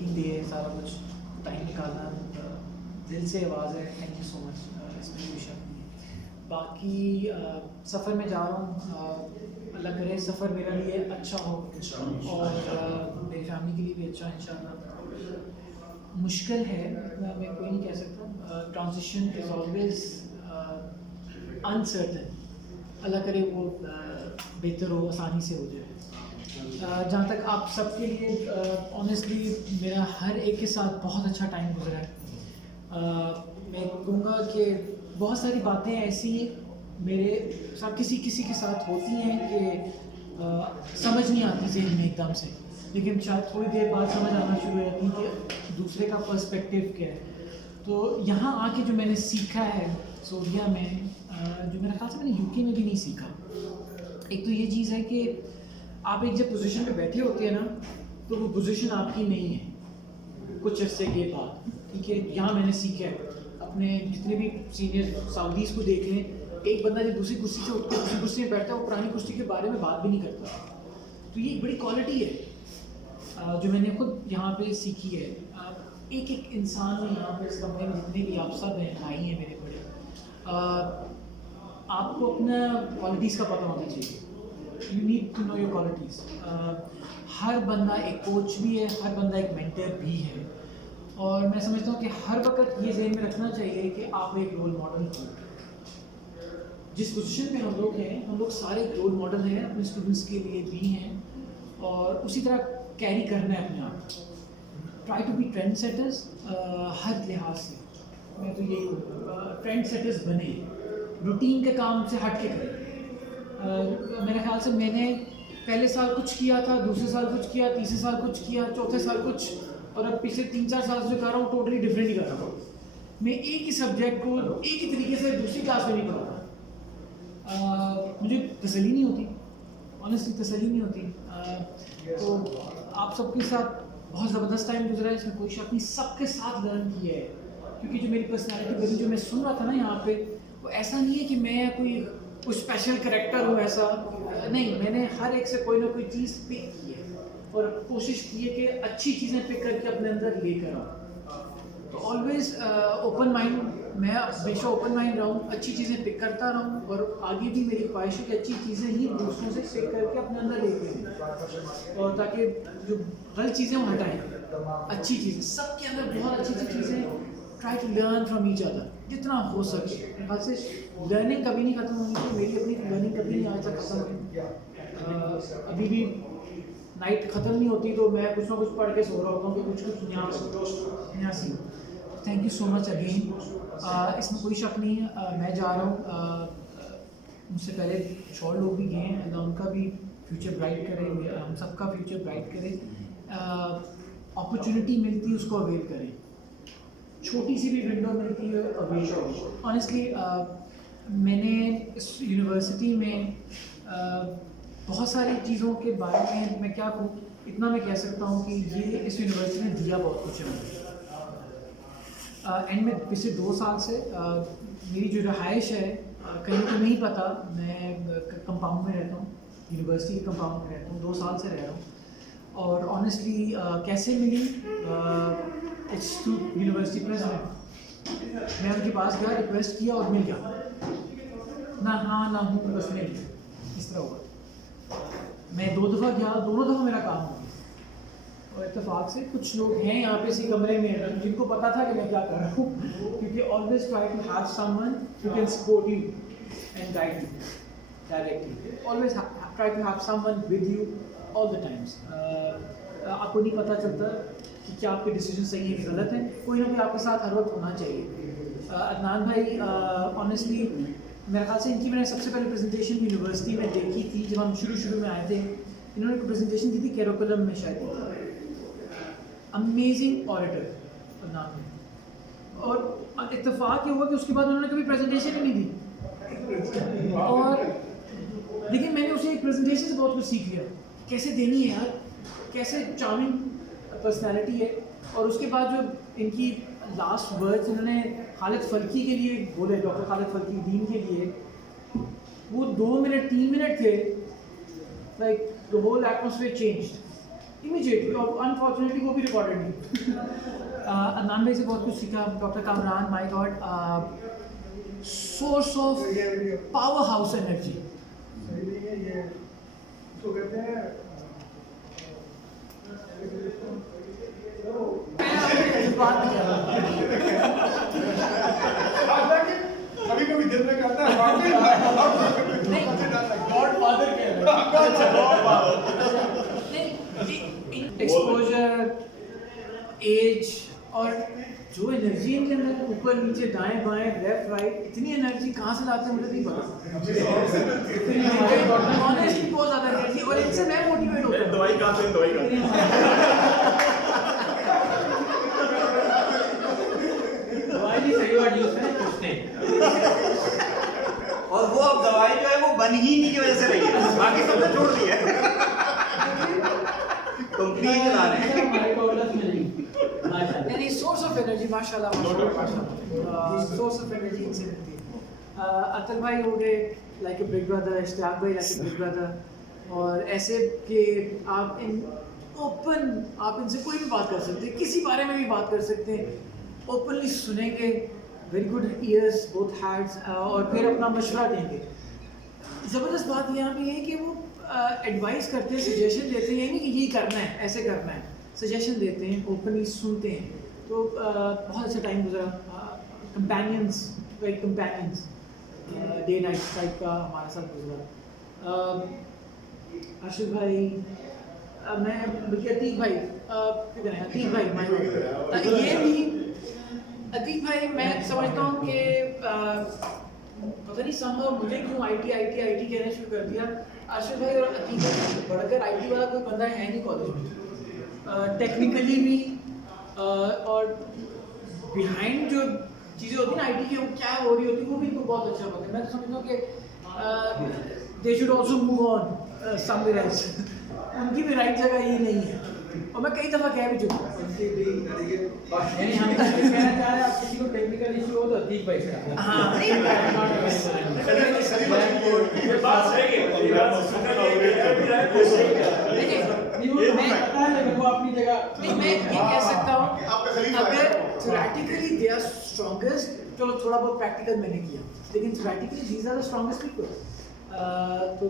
Working day है, सारा कुछ टाइम निकालना दिल से आवाज़ है। थैंक यू सो मच, इसमें कोई शक नहीं। बाकी सफ़र में जा रहा हूँ, अल्लाह करे सफ़र मेरे लिए अच्छा हो और मेरी फैमिली के लिए भी अच्छा इंशाल्लाह। मुश्किल है, मैं कोई नहीं कह सकता, ट्रांजिशन इज़ ऑलवेज अनसर्टन। अल्लाह करे वो बेहतर हो, आसानी से हो जाए। जहाँ तक आप सबके लिए ऑनेस्टली मेरा हर एक के साथ बहुत अच्छा टाइम गुजरा है। मैं कहूँगा कि बहुत सारी बातें ऐसी मेरे साथ किसी के साथ होती हैं कि समझ नहीं आती ज़हन में एकदम से, लेकिन शायद थोड़ी देर बाद समझ आना शुरू हो जाती है कि दूसरे का पर्सपेक्टिव क्या है। तो यहाँ आके जो मैंने सीखा है सऊदीया में, जो मेरा ख्याल से मैंने यूके में भी नहीं सीखा, एक तो ये चीज़ है कि आप एक जब पोजीशन पे बैठे होते हैं ना, तो वो पोजीशन आपकी नहीं है कुछ अर्से के बाद, ठीक है। यहाँ मैंने सीखा है, अपने जितने भी सीनियर सऊदीज़ को देख लें, एक बंदा जब दूसरी कुर्सी से उठ के दूसरी कुर्सी में बैठता है, वो पुरानी कुर्सी के बारे में बात भी नहीं करता। तो ये एक बड़ी क्वालिटी है जो मैंने खुद यहाँ पे सीखी है। एक एक इंसान में यहाँ पे इस कमरे में जितने भी आप सब हैं, भाई हैं मेरे बड़े, आपको अपना क्वालिटीज़ का पता होना चाहिए। You need to know your qualities. हर बंदा एक कोच भी है, हर बंदा एक मेंटर भी है, और मैं समझता हूँ कि हर वक्त ये ज़हन में रखना चाहिए कि आप एक रोल मॉडल हो। जिस पोजीशन पे हम लोग हैं, हम लोग सारे रोल मॉडल हैं, अपने स्टूडेंट्स के लिए भी हैं, और उसी तरह कैरी करना है अपने आप। Try to be trendsetters हर लिहाज से। मैं तो यही कहूँगा, ट्रेंड सेटर्स बने, रूटीन के काम से हट के करें। मेरे ख्याल से मैंने पहले साल कुछ किया था, दूसरे साल कुछ किया, तीसरे साल कुछ किया, चौथे साल कुछ, और अब पिछले 3-4 साल से जो कर रहा हूँ टोटली डिफरेंट ही कर रहा हूँ। मैं एक ही सब्जेक्ट को एक ही तरीके से दूसरी क्लास में नहीं पढ़ाता। मुझे तसल्ली नहीं होती, ऑनेस्टली तसल्ली नहीं होती। तो आप सबके साथ बहुत ज़बरदस्त टाइम गुजरा है, इसमें कोई शक नहीं, सबके साथ लर्न किया है। क्योंकि जो मेरी पर्सनैलिटी बनी, जो मैं सुन रहा था ना यहाँ पे, वो ऐसा नहीं है कि मैं कोई स्पेशल करैक्टर हूँ, ऐसा नहीं। मैंने हर एक से कोई ना कोई चीज़ पिक की है और कोशिश की है कि अच्छी चीज़ें पिक करके अपने अंदर लेकर आऊँ। तो ऑलवेज ओपन माइंड, मैं हमेशा ओपन माइंड रहूँ, अच्छी चीज़ें पिक करता रहूँ, और आगे भी मेरी ख्वाहिश है कि अच्छी चीज़ें ही दूसरों से पिक करके अपने अंदर लेकर आऊँ, और ताकि जो गलत चीज़ें वो हटाएँ, अच्छी चीज़ें सबके अंदर बहुत अच्छी अच्छी चीज़ें। Try to learn from each other जितना हो सके। मेरे ख्याल से लर्निंग कभी नहीं ख़त्म होनी चाहिए, मेरी अपनी लर्निंग कभी नहीं आज तक ख़त्म हुई। अभी भी नाइट ख़त्म नहीं होती तो मैं कुछ ना कुछ पढ़ के सो रहा होता हूँ कि कुछ नया सीख। Thank you so much again. इसमें कोई शक नहीं है, मैं जा रहा हूँ, मुझसे पहले और लोग भी गए हैं, अल्लाह उनका भी फ्यूचर ब्राइट करे, हम सबका फ्यूचर ब्राइट करे। अपॉर्चुनिटी मिलती है उसको अवेल करें, छोटी सी भी विंडो मिलती है अवेल करें। ऑनेस्टली मैंने इस यूनिवर्सिटी में बहुत सारी चीज़ों के बारे में मैं क्या कहूँ, इतना मैं कह सकता हूँ कि ये इस यूनिवर्सिटी ने दिया बहुत कुछ है। एंड में पिछले 2 साल से मेरी जो रहाइश है कहीं तो नहीं पता, मैं कंपाउंड में रहता हूँ, यूनिवर्सिटी के कंपाउंड में रहता हूँ, 2 साल से रह रहा हूँ। और ऑनेस्टली कैसे मिली, इट्स टू यूनिवर्सिटी प्रेसिडेंट। मैं उनके पास गया, रिक्वेस्ट किया और मिल गया, ना हाँ ना हूँ, बस मिल गया, इस तरह हुआ। मैं 2 दफ़ा गया, दोनों दफ़ा मेरा काम हो गया, और इत्तेफाक से कुछ लोग हैं यहाँ पे इसी कमरे में जिनको पता था कि मैं क्या कर रहा हूँ, क्योंकि always try to have someone who can support you and guide you directly. Always try to have someone with you all the times. आपको नहीं पता चलता कि क्या आपके डिसीजन सही है कि गलत है, कोई ना कोई आपके साथ हर वक्त होना चाहिए। अदनान भाई ऑनेस्टली मेरे ख्याल से इनकी मैंने सबसे पहले प्रेजेंटेशन यूनिवर्सिटी में देखी थी जब हम शुरू में आए थे। इन्होंने एक प्रेजेंटेशन दी थी कैरिकुलम में शायद, अमेजिंग ऑडिटर नाम है, और इत्तेफाक ये हुआ कि उसके बाद उन्होंने कभी प्रेजेंटेशन ही नहीं दी। और लेकिन मैंने उसे एक प्रेजेंटेशन से बहुत कुछ सीख लिया, कैसे देनी है यार, कैसे चार्मिंग पर्सनैलिटी है। और उसके बाद जो इनकी लास्ट वर्ड्स इन्होंने खालिद फल्की के लिए बोले, डॉक्टर खालिद फल्की दीन के लिए, वो 2 मिनट 3 मिनट थे, like the whole atmosphere changed. Immediately, और अनफॉर्चुनेटली वो भी रिकॉर्डेड नहीं। अदनान भाई से बहुत कुछ सीखा। Doctor Kamran, my God, source of power house energy. कभी कभी दिल में करता है गॉडफादर कह रहे हैं। एक्सपोजर, एज, और जो एनर्जी इनके अंदर ऊपर नीचे दाएं बाएं लेफ्ट राइट, इतनी एनर्जी कहाँ से लाते हैं मुझे नहीं पता। ऑनेस्टली बहुत ज़्यादा एनर्जी, और इनसे मैं मोटिवेट होता हूँ। दवाई खाते हैं, दवाई खाते हैं। दवाई भी सही वर्ड यूज करें, कुछ नहीं। और वो अब दवाई जो है वो बन ही नहीं की वजह से रही है, बाकी सबने छोड़ दिया है। कंपनी चला रहे हैं। हमारे को ऑर्डर्स मिलेंगी माशाल्लाह। यानी सोर्स ऑफ एनर्जी माशाल्लाह, सोर्स ऑफ एनर्जी इनसे मिलती है। अतल भाई हो गए like a big brother, Ishtiaq भाई लाइक ए बिग ब्रदर, और ऐसे कि आप इन ओपन, आप इनसे कोई भी बात कर सकते हैं, किसी बारे में भी बात कर सकते हैं, ओपनली सुनेंगे, very good ears both heads, और फिर अपना मशवरा देंगे। ज़बरदस्त बात यहाँ पे ये है कि वो एडवाइस करते हैं, सजेशन देते हैं, ये नहीं कि यही करना है, ऐसे करना है, सजेशन देते हैं, ओपनली सुनते हैं। तो बहुत अच्छा टाइम गुजरा, companions, like companions, day night type का हमारे साथ गुजरा। आशिफ भाई, मैं बल्कि अतीक भाई, किधर है अतीक भाई, ये भी अतीक भाई, मैं समझता हूँ कि पता नहीं समझो मुझे क्यों आईटी कहना शुरू कर दिया। आशिफ भाई और अतीक भाई बढ़कर आईटी वाला कोई बंदा है नहीं कॉलेज में, टेक्निकली भी, और बिहाइंड जो चीज़ें होती हैं ना आईटी की, वो क्या हो रही होती है, वो भी इनको बहुत अच्छा पता है। मैं तो समझता हूँ कि they should also move on somewhere else, उनकी भी राइट जगह ये नहीं है, और मैं कई दफ़ा कह भी चुका हूँ। यानी हम तो ये कहना चाह रहे हैं, आप किसी को टेक्निकल इशू हो तो अतीक भाई से आइए। हाँ, वो अपनी जगह नहीं, मैं ये कह सकता हूँ अगर थ्योरेटिकली दे आर स्ट्रॉन्गेस्ट, चलो थोड़ा बहुत प्रैक्टिकल मैंने किया, लेकिन theoretically these are the strongest people. तो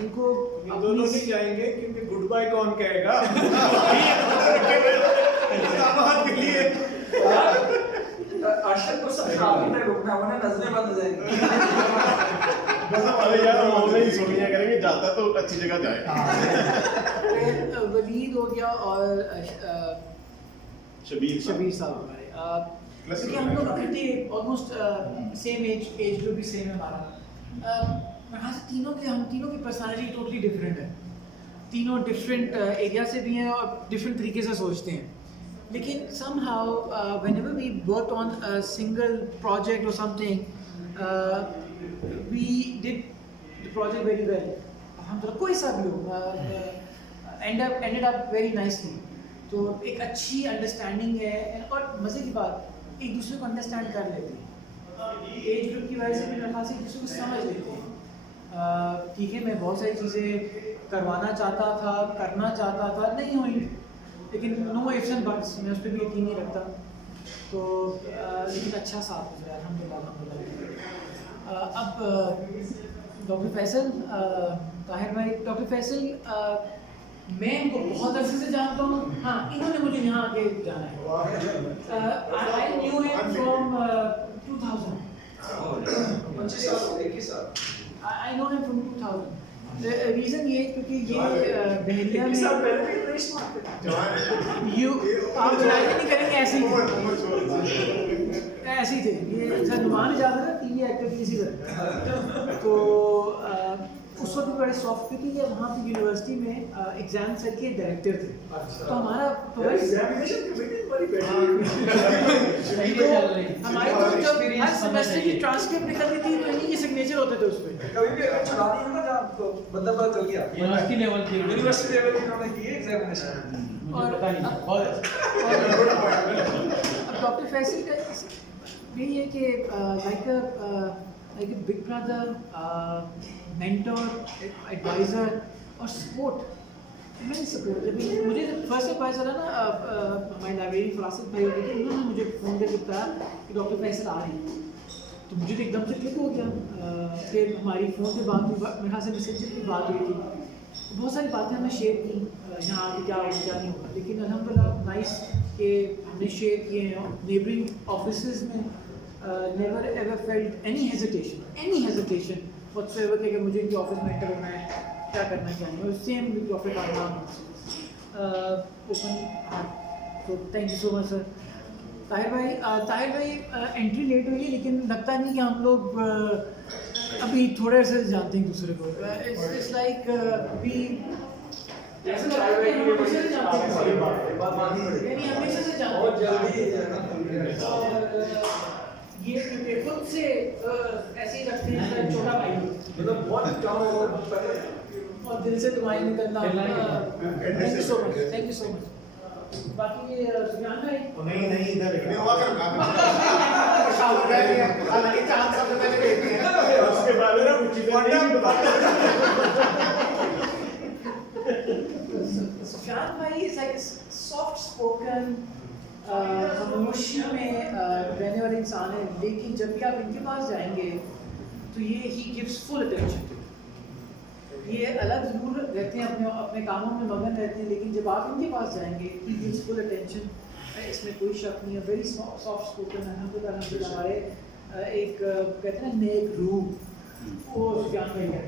इनको दोनों नहीं जाएंगे क्योंकि गुड बाय कौन कहेगा के लिए। अर्शद को सबसे आखिर में रुकना, वरना नजरें बंद हो जाएंगी। अरे यार हम नहीं सुनिया करेंगे, जाता तो अच्छी जगह जाए। वलीद हो गया और शबीर साहब हमारे, क्योंकि हम लोग इकट्ठे ऑलमोस्ट सेम एज ग्रुप भी सेम है हमारा। हाँ, हम तीनों की पर्सनालिटी टोटली डिफरेंट है, तीनों डिफरेंट एरिया से भी हैं और डिफरेंट तरीके से सोचते हैं, लेकिन somehow whenever we worked on a single project or something, we did the project very well. alhamdulillah, कोई सा भी हो, ended up very nicely. तो एक अच्छी अंडरस्टैंडिंग है, और मज़े की बात एक दूसरे को अंडरस्टैंड कर लेते हैं, एज ग्रुप की वजह से भी मेरे ख्याल से एक दूसरे को समझ लेते हैं। ठीक है, मैं बहुत सारी चीज़ें करवाना चाहता था, करना चाहता था, नहीं हुई, लेकिन नो इफ्स एंड बट्स, मैं उस पर भी यकीन नहीं रखता। तो लेकिन अच्छा साथ गुजरा अल्हम्दुलिल्लाह। अब डॉक्टर फैसल, ताहिर भाई, डॉक्टर फैसल, मैं इनको बहुत अरसे से जानता हूँ। हाँ, इन्होंने मुझे यहाँ आके जाना है। I knew him from 2000। I know him from 2000. The reason ये क्योंकि ये बहरिया में आप इमेजिन नहीं करेंगे, ऐसे ही थे ये नुमान इजाज़त है टीवी एक्टर की इसी तरह। तो उस वक्त भी बड़े सॉफ्ट, क्योंकि ये वहाँ पे यूनिवर्सिटी में एग्जाम सेल के डायरेक्टर थे। तो हमारा हमारे तो जब हर सेमेस्टर की ट्रांसक्रिप्ट निकलती थी तो इन्हीं के सिग्नेचर होते थे उस पर। कभी भी अगर चला दिया ना जहाँ तो बंदा पता चल गया। यूनिवर्सिटी लेवल की इन्होंने की एग्जामिनेशन। और पता नहीं बहुत अब डॉक्टर फैसल का यही है कि like a big brother, mentor, advisor और सपोर्ट। میں سپورٹ جب مجھے فرسٹ جب پتا چلا نا ہمارے لائبریری فراست بھائی ہوتے تھے انہوں نے مجھے فون کر کے بتایا کہ ڈاکٹر فیصل آ رہی ہے تو مجھے تو ایک دم سے کلک ہو گیا. پھر ہماری فون پہ بات ہوئی, میرے خیال سے میسنجر پہ بات ہوئی تھی, بہت ساری باتیں ہم نے شیئر کی یہاں آ کے کیا ہوگا کیا نہیں ہوگا, لیکن الحمد للہ نائس کہ ہم نے شیئر کیے ہیں نیبرنگ آفیسز میں. Never ever felt any hesitation what's ever کہ مجھے ان کے آفس میں انٹر ہونا ہے, کیا کرنا ہے کیا نہیں, اور سیم ود ڈاکٹر کارنام اوپن ہارٹ. تو thank you so much sir. Tahir بھائی انٹری لیٹ ہوئی ہے لیکن لگتا نہیں کہ ہم لوگ ابھی تھوڑے سے جانتے ہیں دوسرے کو. اٹس لائک ابھی ایسا لگتا ہے کہ ہم ہمیشہ سے جانتے ہیں, یعنی ہمیشہ سے جانتے ہیں بہت جلدی. یہ کیونکہ خود سے ایسے ہی رکھتے ہیں چھوٹا بھائی, مطلب بہت کام ہوتا ہے اور دل سے دعائیں نکلنا. Thank you so much, thank you so much. باقی سفیان بھائی نہیں ادھر نہیں ہوا چاند سب سے پہلے دیکھتے ہیں اس کے بعد نا کچھ چیزیں سفیان بھائی از لائک سافٹ اسپوکن خاموشی میں رہنے والے انسان ہیں, لیکن جب بھی آپ ان کے پاس جائیں گے تو یہ ہی گیوز فل اٹینشن. یہ الگ ضرور رہتے ہیں, اپنے کاموں میں مگن رہتے ہیں, لیکن جب آپ ان کے پاس جائیں گے ہی گیوز فل اٹینشن. اس میں کوئی شک نہیں ہے. ویری سافٹ اسپوکن الحمد للہ. ہمارے ایک کہتے ہیں نا نیک روح, وہ سفیان بھائی ہے,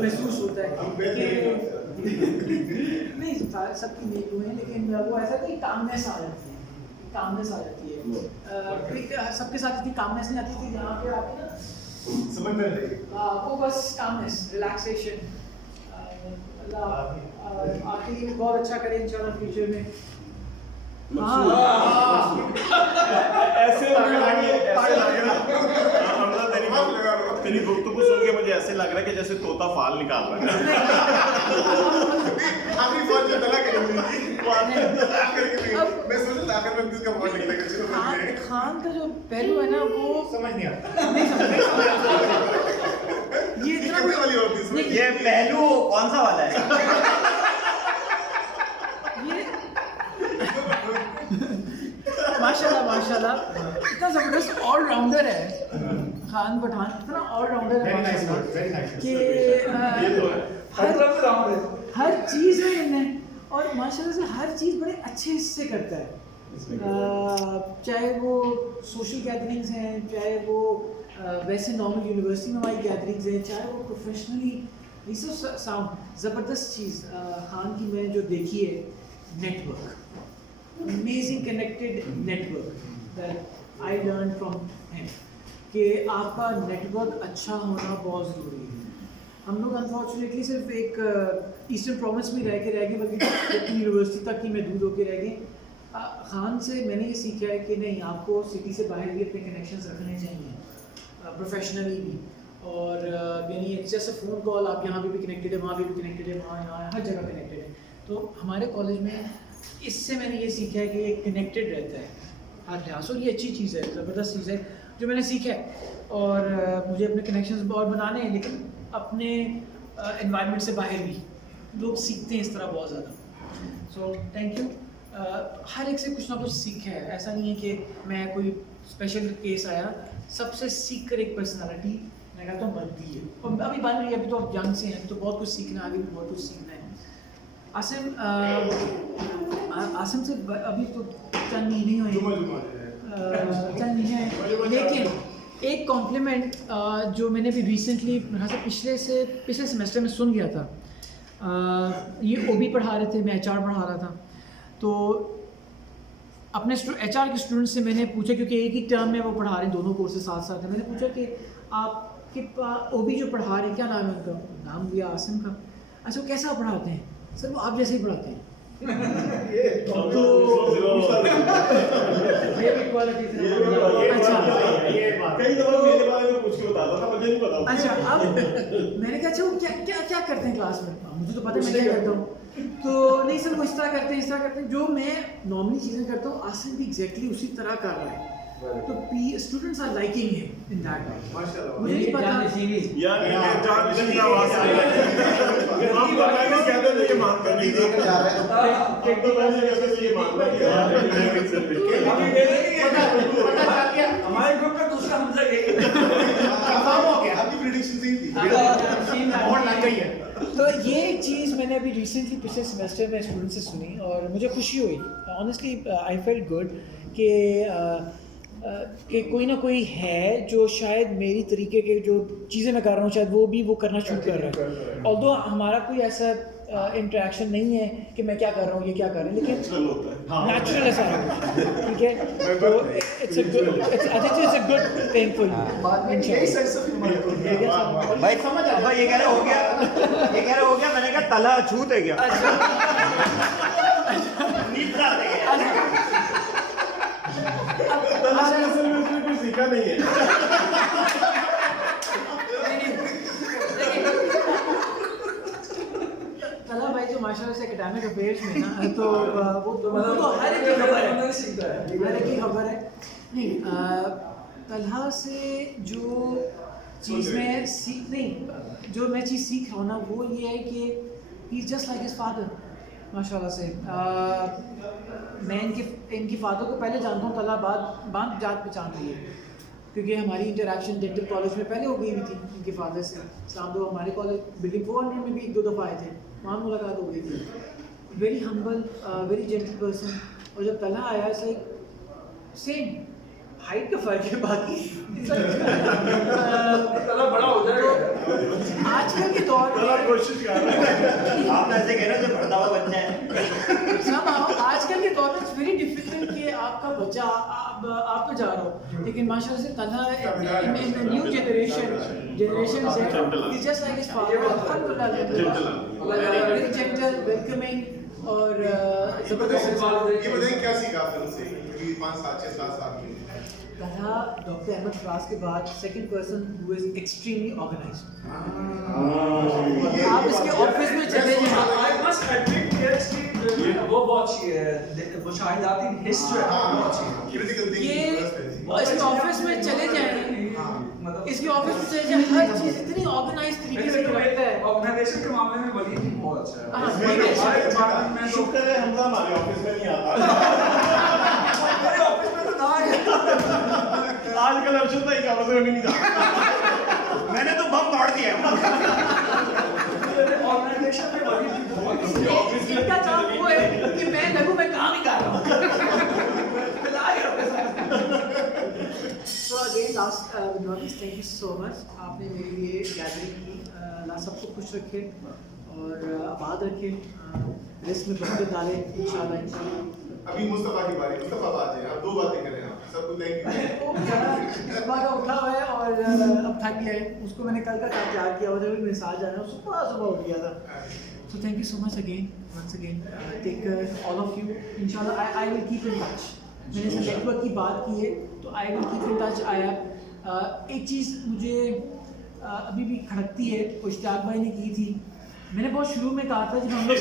محسوس ہوتا ہے کہ نہیں سب کی نیک روح ہیں, لیکن وہ ایسا کہ کامنیس آ جاتی ہے, کامنیس آ جاتی ہے. سب کے ساتھ اتنی کامنیس نہیں آتی تھی, یہاں پہ آتی نا سمندر لے وہ بس کامنیس, ریلیکسیشن. اللہ آپ کے لیے بھی بہت اچھا کرے انشاءاللہ فیوچر میں. ایسے لگ رہا ہے تیری گفتگو سن کے مجھے ایسے لگ رہا ہے کہ جیسے طوطا فال نکال رہا ہے. خان کا جو پہلو ہے نا وہ سمجھ نہیں آتا, یہ پہلو کون سا والا ہے؟ ماشاء اللہ اتنا زبردست آل راؤنڈر ہے خان پٹھان, اتنا آل راؤنڈر ہے کہ ہر چیز میں اور ماشاء اللہ سے ہر چیز بڑے اچھے سے کرتا ہے. چاہے وہ سوشل گیدرنگز ہیں, چاہے وہ ویسے نارمل یونیورسٹی میں ہماری گیدرنگز ہیں, چاہے وہ پروفیشنلی, یہ سب ساؤنڈ زبردست چیز خان کی میں جو دیکھی ہے. Network, amazing connected network that I learned from him کہ آپ کا نیٹ ورک اچھا ہونا بہت ضروری ہے. ہم لوگ انفارچونیٹلی صرف ایک ایسٹرن پروونس میں رہ گئے, بلکہ یونیورسٹی تک ہی محدود ہو کے رہ گئے. خان سے میں نے یہ سیکھا ہے کہ نہیں, آپ کو سٹی سے باہر بھی اپنے کنیکشنز رکھنے چاہیے, پروفیشنلی بھی. اور یعنی جیسے فون کال, آپ یہاں پہ بھی کنیکٹیڈ ہے, وہاں پہ بھی کنیکٹیڈ ہے, وہاں یہاں ہر جگہ کنیکٹیڈ ہے. تو ہمارے کالج میں اس سے میں نے یہ سیکھا ہے کہ یہ کنیکٹیڈ رہتا ہے ہر لحاظ, اور یہ اچھی چیز ہے, زبردست چیز ہے جو میں نے سیکھا ہے. اور مجھے اپنے کنیکشنز اور بنانے ہیں, لیکن اپنے انوائرمنٹ سے باہر بھی لوگ سیکھتے ہیں اس طرح بہت زیادہ. So thank you. ہر ایک سے کچھ نہ کچھ سیکھا ہے, ایسا نہیں ہے کہ میں کوئی اسپیشل کیس آیا, سب سے سیکھ کر ایک پرسنالٹی میں کہتا ہوں بنتی ہے, اور ابھی بن رہی ہے. ابھی تو آپ ینگ سے ہیں تو بہت کچھ سیکھنا ہے, آگے بھی بہت کچھ سیکھنا ہے. عاصم سے ابھی تو چند مہینے ہوئے, لیکن ایک کمپلیمنٹ جو میں نے بھی ریسنٹلی پچھلے سیمسٹر میں سن گیا تھا. یہ او بی پڑھا رہے تھے, میں ایچ آر پڑھا رہا تھا. تو اپنے ایچ آر کے اسٹوڈنٹ سے میں نے پوچھا, کیونکہ ایک ہی ٹرم میں وہ پڑھا رہے ہیں, دونوں کورسز ساتھ ساتھ ہیں. میں نے پوچھا کہ آپ کے او بی جو پڑھا رہے ہیں کیا نام ہے ان کا؟ نام لیا عاصم کا. اچھا وہ کیسا پڑھاتے ہیں؟ سر وہ آپ جیسے ہی پڑھاتے ہیں. اچھا اب میں نے کہا اچھا وہ کیا کرتے ہیں کلاس میں؟ مجھے تو پتہ ہے میں کیا کرتا ہوں. تو نہیں سر وہ اس طرح کرتے ہیں جو میں نارملی چیزیں کرتا ہوں, عاصم بھی ایگزیکٹلی اسی طرح کر رہا ہے. तो students are liking him in that way. माशाल्लाह. मुझे नहीं पता यार ये जान की आवाज आ रही है. हम तो पहले कहते थे ये मानता नहीं देख जा रहा है. हम तो पहले कहते थे ये मानता नहीं है. हमारे ग्रुप का दूसरा हमजा यही कंफर्म हो गया. आपकी प्रेडिक्शन सही थी. बहुत लग गई है. तो ये एक चीज़ मैंने अभी रिसेंटली पिछले सेमेस्टर में स्टूडेंट से सुनी और मुझे खुशी हुई. ऑनेस्टली आई फेल्ट गुड कि कोई ना कोई है जो शायद मेरी तरीके के जो चीज़ें मैं कर रहा हूँ शायद वो भी वो करना शुरू कर रहा है. ऑल्दो हमारा कोई ऐसा इंटरेक्शन नहीं है कि मैं क्या कर रहा हूँ ये क्या कर रहे हैं, लेकिन नेचुरल है सारा कुछ. ठीक है, तो it's a good thing for यही सेंस ऑफ ह्यूमर. भाई समझ आ भाई. ये कह रहा हो गया. मैंने कहा तला छूत है क्या? नीचा दे गया. असल में उसने कुछ सीखा नहीं है. तला भाई जो माशाल्लाह से एकेडमिक अफेयर्स में ना तो वो तो हर एक की खबर है. हर एक की खबर है. नहीं, तलहा से जो चीज़ मैं सीख नहीं जो मैं चीज़ सीख रहा हूँ ना वो ये है कि he is just like his father माशाल्लाह से. मैं इनके फादर को पहले जानता हूँ. तला बाद जात पहचान रही है क्योंकि हमारी इंटरेक्शन डेंटल कॉलेज में पहले हो गई हुई थी इनके फादर से. शाम दो हमारे कॉलेज बिल्डिंग 400 में भी 1-2 दफ़ा आए थे, वहाँ मुलाकात हो गई थी. Very humble, very gentle person. और जब तला आया इट्स लाइक सेम हाइट का फ़र्क है बाकी. तला बड़ा हो जाएगा. आजकल के दौर में कोशिश कर रहे हैं. आप ऐसे कह रहे हो जो भरता हुआ बच्चा है. सब आजकल के दौर में इट्स वेरी डिफिकल्ट कि आपका बच्चा आप पे जा रहा हो, लेकिन माशाल्लाह से तला in the new generation is just like his father. अल्हम्दुलिल्लाह वेरी जेंटल, वेलकमिंग और जबरदस्त. ये बताइए क्या सीखा आपने उनसे? क्योंकि 5-7 साल की. तला डॉक्टर अहमद फराज के बाद second person who is extremely organized. आप इसके ऑफिस में चले जाएं. I must admit yes कि वो बहुत अच्छी है. वो शायद आती हिस्ट्री बहुत अच्छी है. क्रिटिकल ये थिंकिंग. इसके ऑफिस में चले जाएं, इसके ऑफिस में चले जाएं, हर चीज़ इतनी ऑर्गेनाइज तरीके से रखता है. ऑर्गेनाइजेशन के मामले में वली भी बहुत अच्छा है. हाँ, हमारे डिपार्टमेंट में तो शुक्र है हमजा हमारे ऑफिस में नहीं आता. मेरे ऑफिस में तो ना है. आजकल अरशद भाई का ऑफिस में भी नहीं जाता. मैंने तो बम फाड़ दिया. ऑर्गेनाइजेशन में वली भी बहुत अच्छी है. इनका काम वो है कि मैं लगूं मैं काम ही कर रहा हूँ. So again last notice, thank you so much. आपने मेरे लिए गैदरिंग की. अल्लाह सबको खुश रखे और आबाद रखे, रिस्क में बरकत डाले इंशाल्लाह. अभी मुस्तफा की बारी. मुस्तफा बात है. आप 2 बातें करें. आप सबको थैंक यू. वो बेचारा सुबह का उठा हुआ है और अब थक गया है. उसको मैंने कल का काम तैयार किया हुआ था, मेरे साथ जाना है. सुबह उठ गया था. So thank you so much again, once again. Take care, all of you. Inshallah, I will keep in touch. मैंने इस नेटवर्क की बात की है तो I will keep in touch. एक चीज़ मुझे अभी भी खड़कती है, इश्तियाक भाई ने की थी. मैंने बहुत शुरू में कहा था जब हम लोग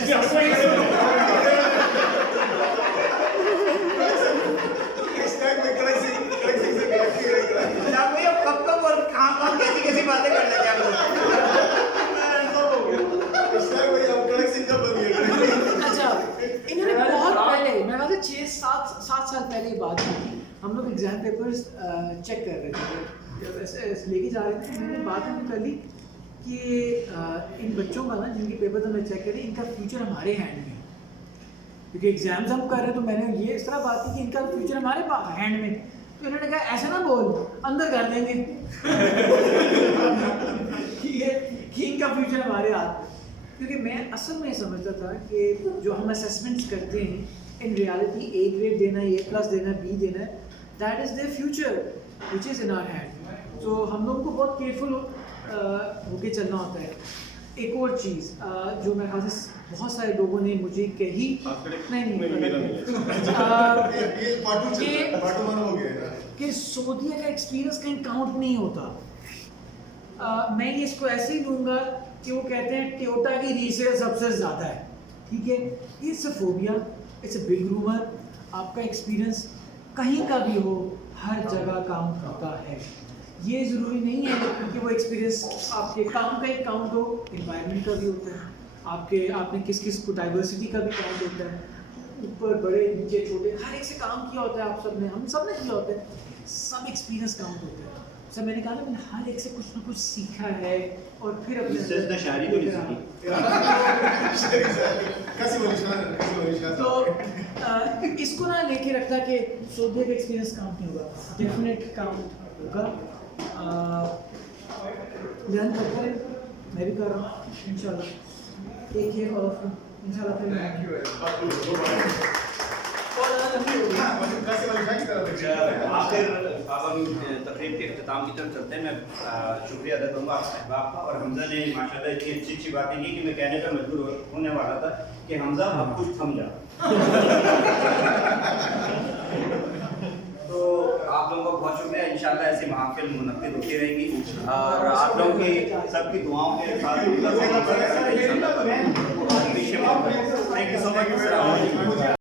कब और कहाँ कैसी बातें कर लेते हैं अच्छा, इन्होंने बहुत पहले, मैं कहा था 6-7 साल पहले ये बात की थी. हम लोग एग्जाम पेपर्स चेक कर रहे थे, ऐसे लेके जा रहे थे. मैंने बात कर ली कि इन बच्चों का ना जिनके पेपर हमने चेक करे इनका फ्यूचर हमारे हैंड में, क्योंकि एग्जाम्स हम कर रहे हैं. तो मैंने ये इस तरह बात की कि इनका फ्यूचर हमारे हैंड में. तो इन्होंने कहा ऐसा ना बोल, अंदर कर देंगे. कि इनका फ्यूचर हमारे हाथ. क्योंकि मैं असल में समझता था कि जो हम असेसमेंट्स करते हैं इन रियलिटी A ग्रेड देना है, A+ देना है, B देना है, that is their future which is in our hand. तो हम लोगों को बहुत केयरफुल होके चलना होता है. एक और चीज़ जो मेरे ख्याल से बहुत सारे लोगों ने मुझे कही, कि सऊदीया का एक्सपीरियंस कहीं काउंट नहीं होता. मैं ये इसको ऐसे ही लूँगा कि वो कहते हैं टोयोटा की रीसेल सबसे ज़्यादा है. ठीक है, it's a phobia, it's a big rumour. आपका एक्सपीरियंस कहीं का भी हो, हर जगह काउंट होता है। ये ज़रूरी नहीं है कि वो एक्सपीरियंस आपके काम का एक काउंट हो, इन्वायरमेंट का भी होता है, आपने किस किस को डाइवर्सिटी का भी काउंट होता है, ऊपर बड़े नीचे छोटे हर एक से काम किया होता है, आप सब ने हम सब ने किया होता है, सब एक्सपीरियंस काउंट होता है। सर मैंने कहा ना मैंने हर एक से कुछ ना कुछ सीखा है और फिर अपने इससे इसने शायरी तो नहीं सीखी। कैसी वरिष्ठा तो इसको ना लेके रखता कि सोधे का एक्सपीरियंस काउंट नहीं होगा, डेफिनेट काउंट होगा। लर्न करते हैं, मैं भी कर रहा हूँ इंशाल्लाह। टेक केयर ऑफ इंशाल्लाह फिर थैंक यू कैसी वरिष्ठा की तरफ देखिए। आखिर अब हम तकरीब के अख्ताम की तरफ चलते हैं। मैं शुक्रिया अदा करूँगा आप अहबाब का, और हमजा ने माशाल्लाह इतनी अच्छी अच्छी बातें की कि मैं कहने पर मजबूर होने वाला था कि हमजा अब कुछ थम जा। तो आप लोगों का बहुत शुक्रिया। इंशाल्लाह ऐसी महफिल मुनक्किद होती रहेगी और आप लोगों की सबकी दुआओं के साथ थैंक यू सो मच।